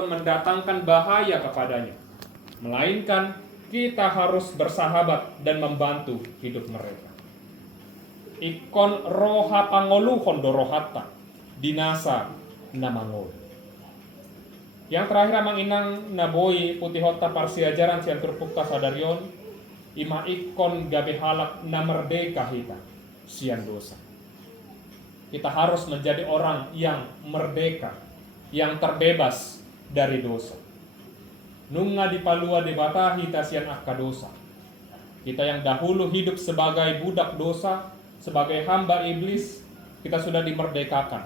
mendatangkan bahaya kepadanya, melainkan kita harus bersahabat dan membantu hidup mereka. Ikon roha pangoluhon dorohata dinasa namangol. Yang terakhir amang inang naboi putihota parsiajaran sian turpukta sadarion ima ikon gabe halak na merdeka hita sian dosa. Kita harus menjadi orang yang merdeka, yang terbebas dari dosa. Nunga dipalua debata hita sian akka dosa. Kita yang dahulu hidup sebagai budak dosa, sebagai hamba iblis, kita sudah dimerdekakan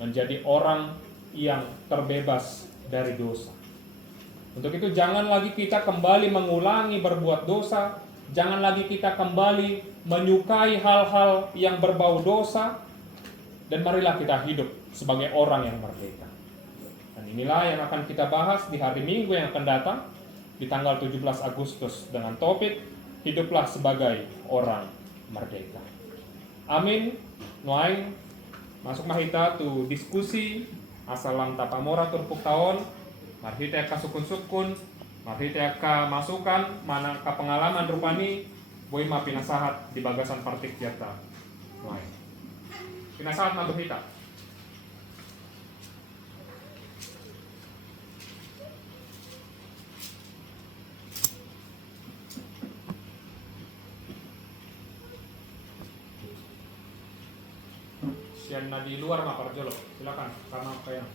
menjadi orang yang terbebas dari dosa. Untuk itu jangan lagi kita kembali mengulangi berbuat dosa, jangan lagi kita kembali menyukai hal-hal yang berbau dosa, dan marilah kita hidup sebagai orang yang merdeka. Dan inilah yang akan kita bahas di hari Minggu yang akan datang, di tanggal 17 Agustus dengan topik hiduplah sebagai orang merdeka. Amin. Nuaing masuk mahita tu diskusi asalam tapamora turpuk tahun. Mari kita kasukun-sukun, mari kita masukan mana ka pengalaman rupani boy ma pinasahat di bagasan partik jata. Nuaing. Pinasahat na kita. Sian na di luar mah Parjolo, silakan sama kayak.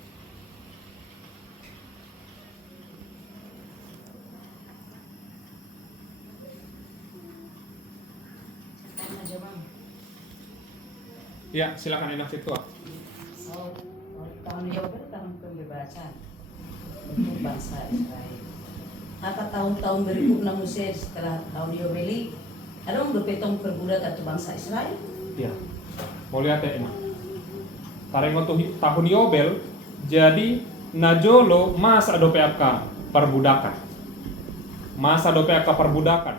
Ya, silakan enak situ. So, tahun Yobel tahun pembebasan untuk bangsa Israel. Maka tahun-tahun berikutnya Musa setelah tahun Yobeli, ada berpetong perbudak atau bangsa Israel? Iya. Mau lihat ya enak. Karena waktu tahun Yobel, jadi najolo masa do PK perbudakan. Masa do PK perbudakan.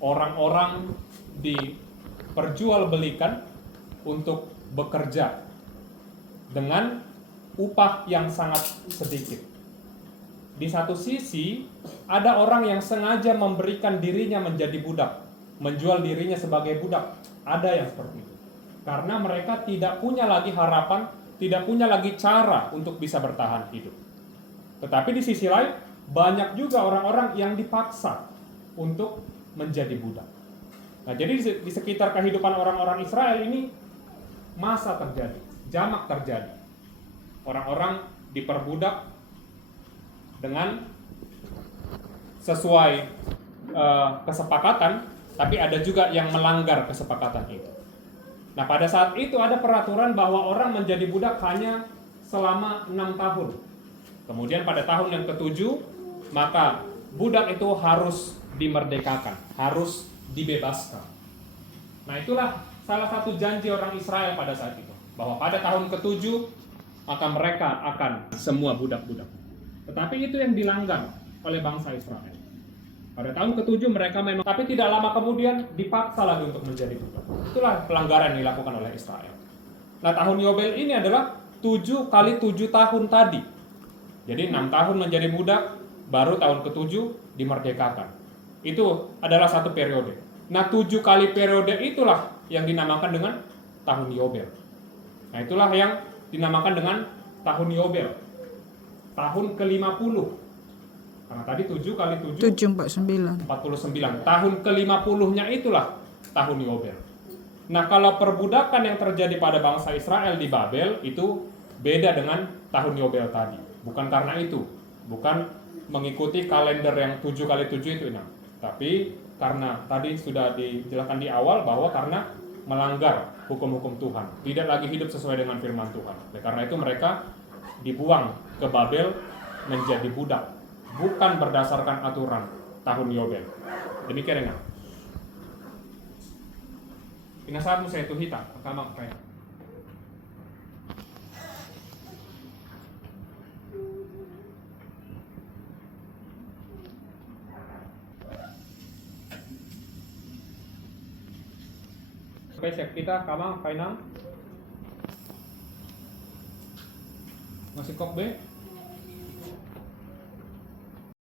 Orang-orang diperjualbelikan untuk bekerja dengan upah yang sangat sedikit. Di satu sisi, ada orang yang sengaja memberikan dirinya menjadi budak, menjual dirinya sebagai budak. Ada yang seperti itu. Karena mereka tidak punya lagi harapan, tidak punya lagi cara untuk bisa bertahan hidup. Tetapi di sisi lain, banyak juga orang-orang yang dipaksa untuk menjadi budak. Nah, jadi di sekitar kehidupan orang-orang Israel ini masa terjadi, jamak terjadi. Orang-orang diperbudak dengan sesuai kesepakatan, tapi ada juga yang melanggar kesepakatan itu. Nah, pada saat itu ada peraturan bahwa orang menjadi budak hanya selama 6 tahun. Kemudian pada tahun yang ke-7, maka budak itu harus dimerdekakan, harus dibebaskan. Nah, itulah salah satu janji orang Israel pada saat itu, bahwa pada tahun ke-7 maka mereka akan semua budak-budak. Tetapi itu yang dilanggar oleh bangsa Israel. Pada tahun ke-7 mereka memang, tapi tidak lama kemudian dipaksa lagi untuk menjadi budak. Itulah pelanggaran yang dilakukan oleh Israel. Nah, tahun Yobel ini adalah 7 kali 7 tahun tadi. Jadi 6 tahun menjadi budak, baru tahun ke-7 dimerdekakan. Itu adalah satu periode. Nah, 7 kali periode itulah yang dinamakan dengan tahun Yobel. Nah, itulah yang dinamakan dengan tahun Yobel. Tahun ke-50. Karena tadi 7 kali 7 749. 49. Tahun ke-50-nya itulah tahun Yobel. Nah, kalau perbudakan yang terjadi pada bangsa Israel di Babel itu beda dengan tahun Yobel tadi. Bukan karena itu, bukan mengikuti kalender yang 7 kali 7 itu, nah. Tapi karena tadi sudah dijelaskan di awal bahwa karena melanggar hukum-hukum Tuhan, tidak lagi hidup sesuai dengan firman Tuhan. Oleh karena itu mereka dibuang ke Babel menjadi budak, bukan berdasarkan aturan tahun Yobel. Demikian enggak? Pinasahat mo sa ito hita, pagkama kaya. Okay, siap kita, kama, kaya na. Masih kok be?